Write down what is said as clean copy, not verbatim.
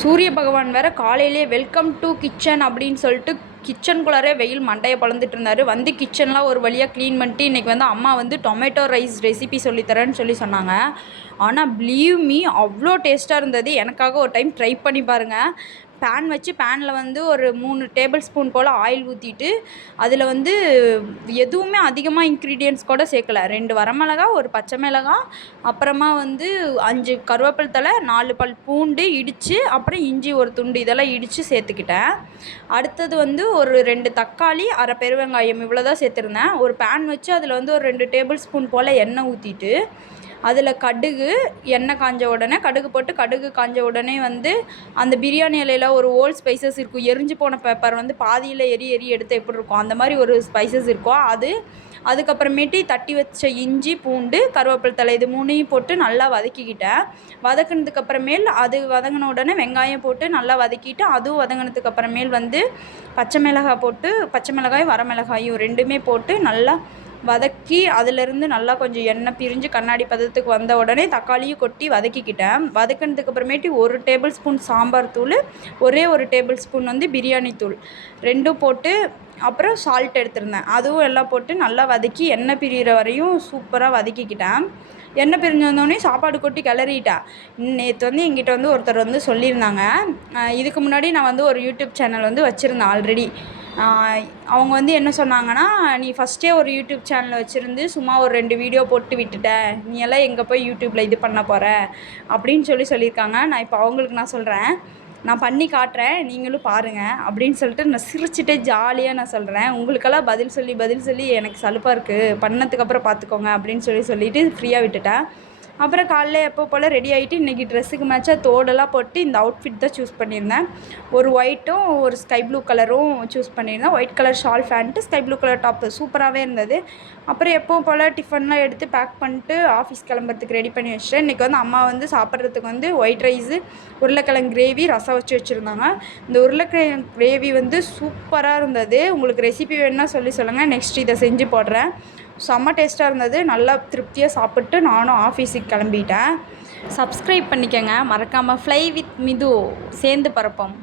சூரிய பகவான் வேறு காலையிலே வெல்கம் டு கிச்சன் அப்படின்னு சொல்லிட்டு கிச்சனுக்குள்ளாரே வெயில் மண்டையை பழந்துட்டு இருந்தார். வந்து கிச்சன்லாம் ஒரு வழியாக க்ளீன் பண்ணிட்டு இன்றைக்கி வந்து அம்மா வந்து டொமேட்டோ ரைஸ் ரெசிபி சொல்லித்தரேன்னு சொன்னாங்க. ஆனால் பிலீவ் மீ அவ்வளோ டேஸ்ட்டாக இருந்தது. எனக்காக ஒரு டைம் ட்ரை பண்ணி பாருங்கள். பேன் வச்சு பேனில் வந்து ஒரு 3 டேபிள் ஸ்பூன் போல் ஆயில் ஊற்றிட்டு அதில் வந்து எதுவுமே அதிகமாக இன்க்ரீடியன்ட்ஸ் கூட சேர்க்கல. 2 வரமிளகா, ஒரு பச்சை மிளகாய், அப்புறமா வந்து 5 கருவேப்பிலை தழை, 4 பல் பூண்டு இடித்து, அப்புறம் இஞ்சி ஒரு துண்டு இதெல்லாம் இடித்து சேர்த்துக்கிட்டேன். அடுத்தது வந்து ஒரு 2 தக்காளி, அரை பெருவெங்காயம் இவ்வளோ தான் சேர்த்துருந்தேன். ஒரு பேன் வச்சு அதில் வந்து ஒரு 2 டேபிள் ஸ்பூன் போல் எண்ணெய் ஊற்றிட்டு அதில் கடுகு, எண்ணெய் காஞ்ச உடனே கடுகு போட்டு, கடுகு காஞ்ச உடனே வந்து அந்த பிரியாணி இலையில் ஒரு ஓல் ஸ்பைசஸ் இருக்கும். எரிஞ்சு போன பேப்பர் வந்து பாதியில் எரி எடுத்து எப்படி இருக்கும் அந்த மாதிரி ஒரு ஸ்பைசஸ் இருக்கும். அதுக்கப்புறமேட்டு தட்டி வச்ச இஞ்சி, பூண்டு, கருவேப்பிலை தழை இது 3ஐயும் போட்டு நல்லா வதக்கிக்கிட்டேன். வதக்கினதுக்கப்புறமேல் அது வதங்கின உடனே வெங்காயம் போட்டு நல்லா வதக்கிட்டு, அதுவும் வதங்கினதுக்கப்புறமேல் வந்து பச்சை மிளகாய், வரமிளகாயும் 2மே போட்டு நல்லா வதக்கி அதிலேருந்து நல்லா கொஞ்சம் எண்ணெய் பிரிஞ்சு கண்ணாடி பதத்துக்கு வந்த உடனே தக்காளியும் கொட்டி வதக்கிக்கிட்டேன். வதக்கினதுக்கு அப்புறமேட்டு 1 டேபிள் ஸ்பூன் சாம்பார் தூள், ஒரே 1 டேபிள் ஸ்பூன் வந்து பிரியாணி தூள் 2ம் போட்டு, அப்புறம் சால்ட் எடுத்திருந்தேன். அதுவும் எல்லாம் போட்டு நல்லா வதக்கி எண்ணெய் பிரிகிற வரையும் சூப்பராக வதக்கிக்கிட்டேன். எண்ணெய் பிரிஞ்சு வந்தோடனே சாப்பாடு கொட்டி கிளறிட்டேன். நேற்று வந்து எங்கிட்ட வந்து ஒருத்தர் வந்து சொல்லியிருந்தாங்க. இதுக்கு முன்னாடி நான் வந்து ஒரு யூடியூப் சேனல் வந்து வச்சுருந்தேன் ஆல்ரெடி. அவங்க வந்து என்ன சொன்னாங்கன்னா, நீ ஃபஸ்ட்டே ஒரு யூடியூப் சேனல் வச்சுருந்து சும்மா ஒரு 2 வீடியோ போட்டு விட்டுட்ட, நீ எல்லாம் எங்கே போய் யூடியூப்பில் இது பண்ண போகிற அப்படின்னு சொல்லியிருக்காங்க. நான் இப்போ அவங்களுக்கு நான் சொல்கிறேன், நான் பண்ணி காட்டுறேன், நீங்களும் பாருங்கள் அப்படின்னு சொல்லிட்டு நான் சிரிச்சுட்டே ஜாலியாக நான் சொல்கிறேன். உங்களுக்கெல்லாம் பதில் சொல்லி எனக்கு சலுப்பாக இருக்குது, பண்ணதுக்கப்புறம் பார்த்துக்கோங்க அப்படின்னு சொல்லிட்டு ஃப்ரீயாக விட்டுட்டேன். அப்புறம் காலைல எப்போ போல் ரெடி ஆகிட்டு இன்றைக்கி ட்ரெஸ்ஸுக்கு மேட்சாக தோடெல்லாம் போட்டு இந்த அவுட்ஃபிட் தான் சூஸ் பண்ணியிருந்தேன். ஒரு ஒயிட்டும் ஒரு ஸ்கை ப்ளூ கலரும் சூஸ் பண்ணியிருந்தேன். White colour shawl pant, sky blue colour top சூப்பராகவே இருந்தது. அப்புறம் எப்போவும் போல் டிஃபன்லாம் எடுத்து பேக் பண்ணிட்டு ஆஃபீஸ் கிளம்புறதுக்கு ரெடி பண்ணி வச்சிட்டேன். இன்றைக்கி வந்து அம்மா வந்து சாப்பிட்றதுக்கு வந்து ஒயிட் ரைஸு, உருளைக்கிழங்கு கிரேவி, ரசம் வச்சுருந்தாங்க. இந்த உருளைக்கிழங்கு கிரேவி வந்து சூப்பராக இருந்தது. உங்களுக்கு ரெசிபி வேணுன்னா சொல்லுங்கள், நெக்ஸ்ட் இதை செஞ்சு போடுறேன். செம்ம டேஸ்ட்டாக இருந்தது. நல்லா திருப்தியாக சாப்பிட்டு நானும் ஆஃபீஸுக்கு கிளம்பிட்டேன். சப்ஸ்கிரைப் பண்ணிக்கங்க மறக்காமல். ஃப்ளை வித் மிது சேர்ந்து பறப்போம்.